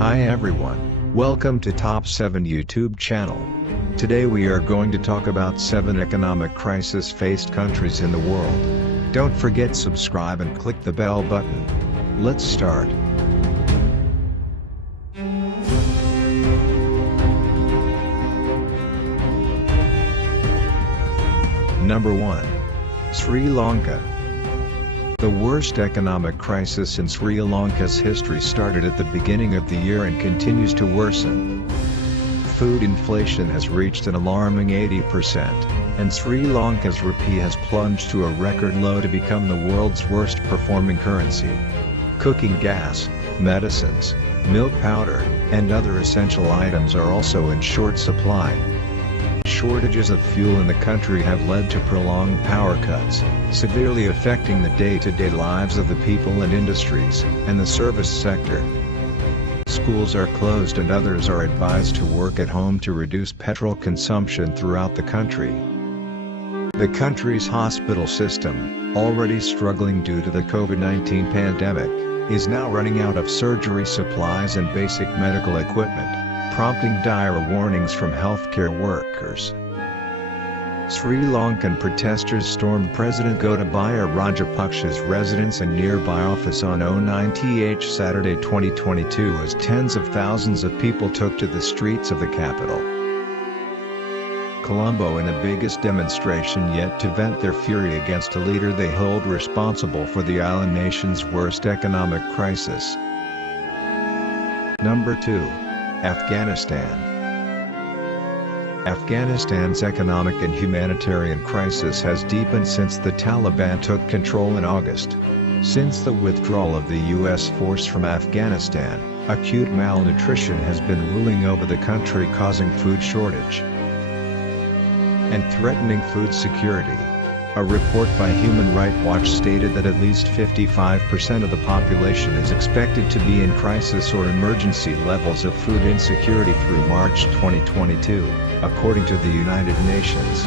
Hi everyone, welcome to Top 7 YouTube channel. Today we are going to talk about 7 economic crisis faced countries in the world. Don't forget subscribe and click the bell button. Let's start. Number 1. Sri Lanka. The worst economic crisis in Sri Lanka's history started at the beginning of the year and continues to worsen. Food inflation has reached an alarming 80%, and Sri Lanka's rupee has plunged to a record low to become the world's worst performing currency. Cooking gas, medicines, milk powder, and other essential items are also in short supply. Shortages of fuel in the country have led to prolonged power cuts, severely affecting the day-to-day lives of the people and industries, and the service sector. Schools are closed and others are advised to work at home to reduce petrol consumption throughout the country. The country's hospital system, already struggling due to the COVID-19 pandemic, is now running out of surgery supplies and basic medical equipment, prompting dire warnings from healthcare workers. Sri Lankan protesters stormed President Gotabaya Rajapaksa's residence and nearby office on 09th Saturday 2022 as tens of thousands of people took to the streets of the capital. Colombo in the biggest demonstration yet to vent their fury against a leader they hold responsible for the island nation's worst economic crisis. Number 2. Afghanistan. Afghanistan's economic and humanitarian crisis has deepened since the Taliban took control in August. Since the withdrawal of the U.S. force from Afghanistan, acute malnutrition has been ruling over the country, causing food shortage and threatening food security. A report by Human Rights Watch stated that at least 55% of the population is expected to be in crisis or emergency levels of food insecurity through March 2022, according to the United Nations.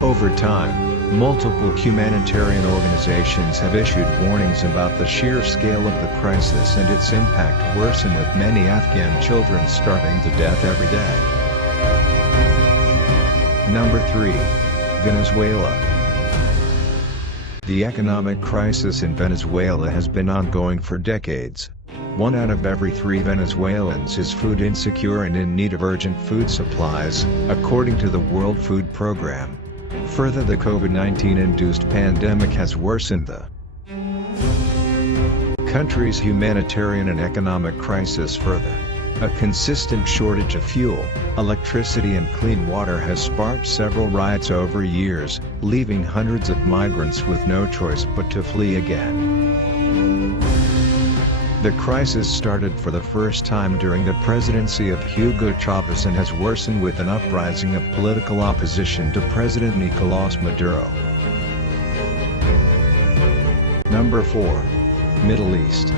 Over time, multiple humanitarian organizations have issued warnings about the sheer scale of the crisis and its impact worsen, with many Afghan children starving to death every day. Number 3. Venezuela. The economic crisis in Venezuela has been ongoing for decades. 1 out of every 3 Venezuelans is food insecure and in need of urgent food supplies, according to the World Food Program. Further, the COVID-19-induced pandemic has worsened the country's humanitarian and economic crisis further. A consistent shortage of fuel, electricity and clean water has sparked several riots over years, leaving hundreds of migrants with no choice but to flee again. The crisis started for the first time during the presidency of Hugo Chavez and has worsened with an uprising of political opposition to President Nicolás Maduro. Number 4. Middle East.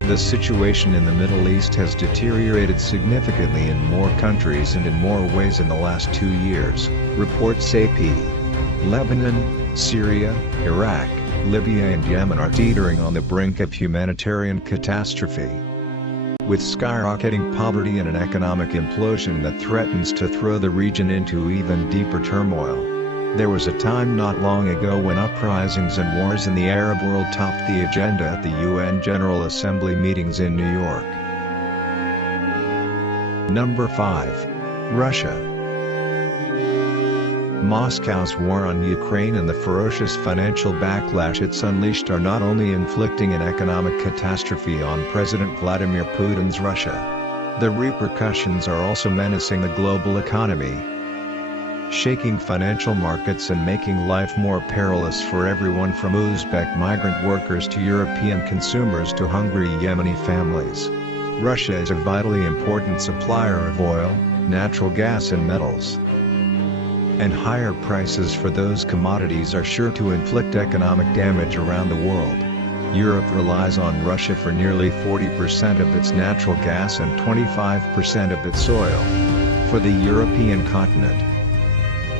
The situation in the Middle East has deteriorated significantly in more countries and in more ways in the last 2 years, reports AP. Lebanon, Syria, Iraq, Libya and Yemen are teetering on the brink of humanitarian catastrophe. With skyrocketing poverty and an economic implosion that threatens to throw the region into even deeper turmoil. There was a time not long ago when uprisings and wars in the Arab world topped the agenda at the UN General Assembly meetings in New York. Number 5. Russia. Moscow's war on Ukraine and the ferocious financial backlash it's unleashed are not only inflicting an economic catastrophe on President Vladimir Putin's Russia. The repercussions are also menacing the global economy, shaking financial markets and making life more perilous for everyone from Uzbek migrant workers to European consumers to hungry Yemeni families. Russia is a vitally important supplier of oil, natural gas and metals. And higher prices for those commodities are sure to inflict economic damage around the world. Europe relies on Russia for nearly 40% of its natural gas and 25% of its oil. For the European continent,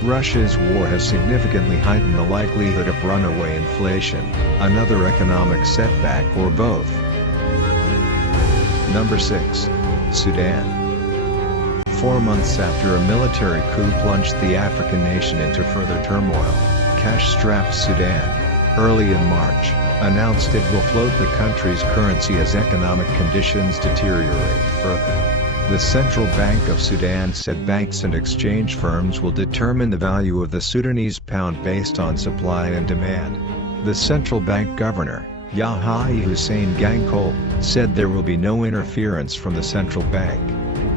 Russia's war has significantly heightened the likelihood of runaway inflation, another economic setback or both. Number 6. Sudan. 4 months after a military coup plunged the African nation into further turmoil, cash-strapped Sudan, early in March, announced it will float the country's currency as economic conditions deteriorate further. The Central Bank of Sudan said banks and exchange firms will determine the value of the Sudanese pound based on supply and demand. The central bank governor, Yahya Hussein Gankol, said there will be no interference from the central bank.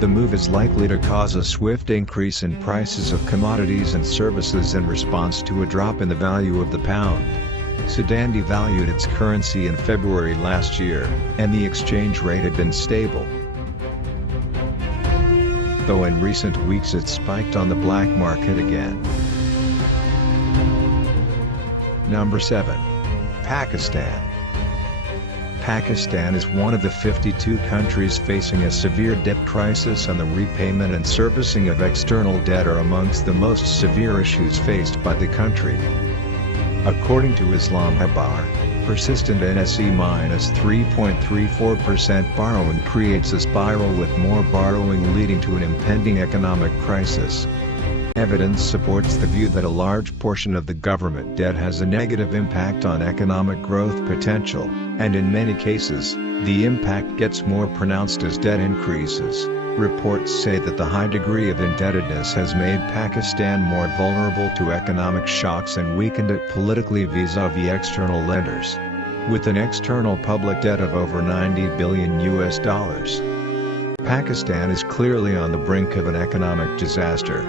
The move is likely to cause a swift increase in prices of commodities and services in response to a drop in the value of the pound. Sudan devalued its currency in February last year, and the exchange rate had been stable. Though in recent weeks it spiked on the black market again. Number 7. Pakistan. Pakistan is one of the 52 countries facing a severe debt crisis, and the repayment and servicing of external debt are amongst the most severe issues faced by the country. According to Islamabad, persistent NSE-3.34% borrowing creates a spiral with more borrowing leading to an impending economic crisis. Evidence supports the view that a large portion of the government debt has a negative impact on economic growth potential, and in many cases, the impact gets more pronounced as debt increases. Reports say that the high degree of indebtedness has made Pakistan more vulnerable to economic shocks and weakened it politically vis-à-vis external lenders. With an external public debt of over $90 billion, Pakistan is clearly on the brink of an economic disaster.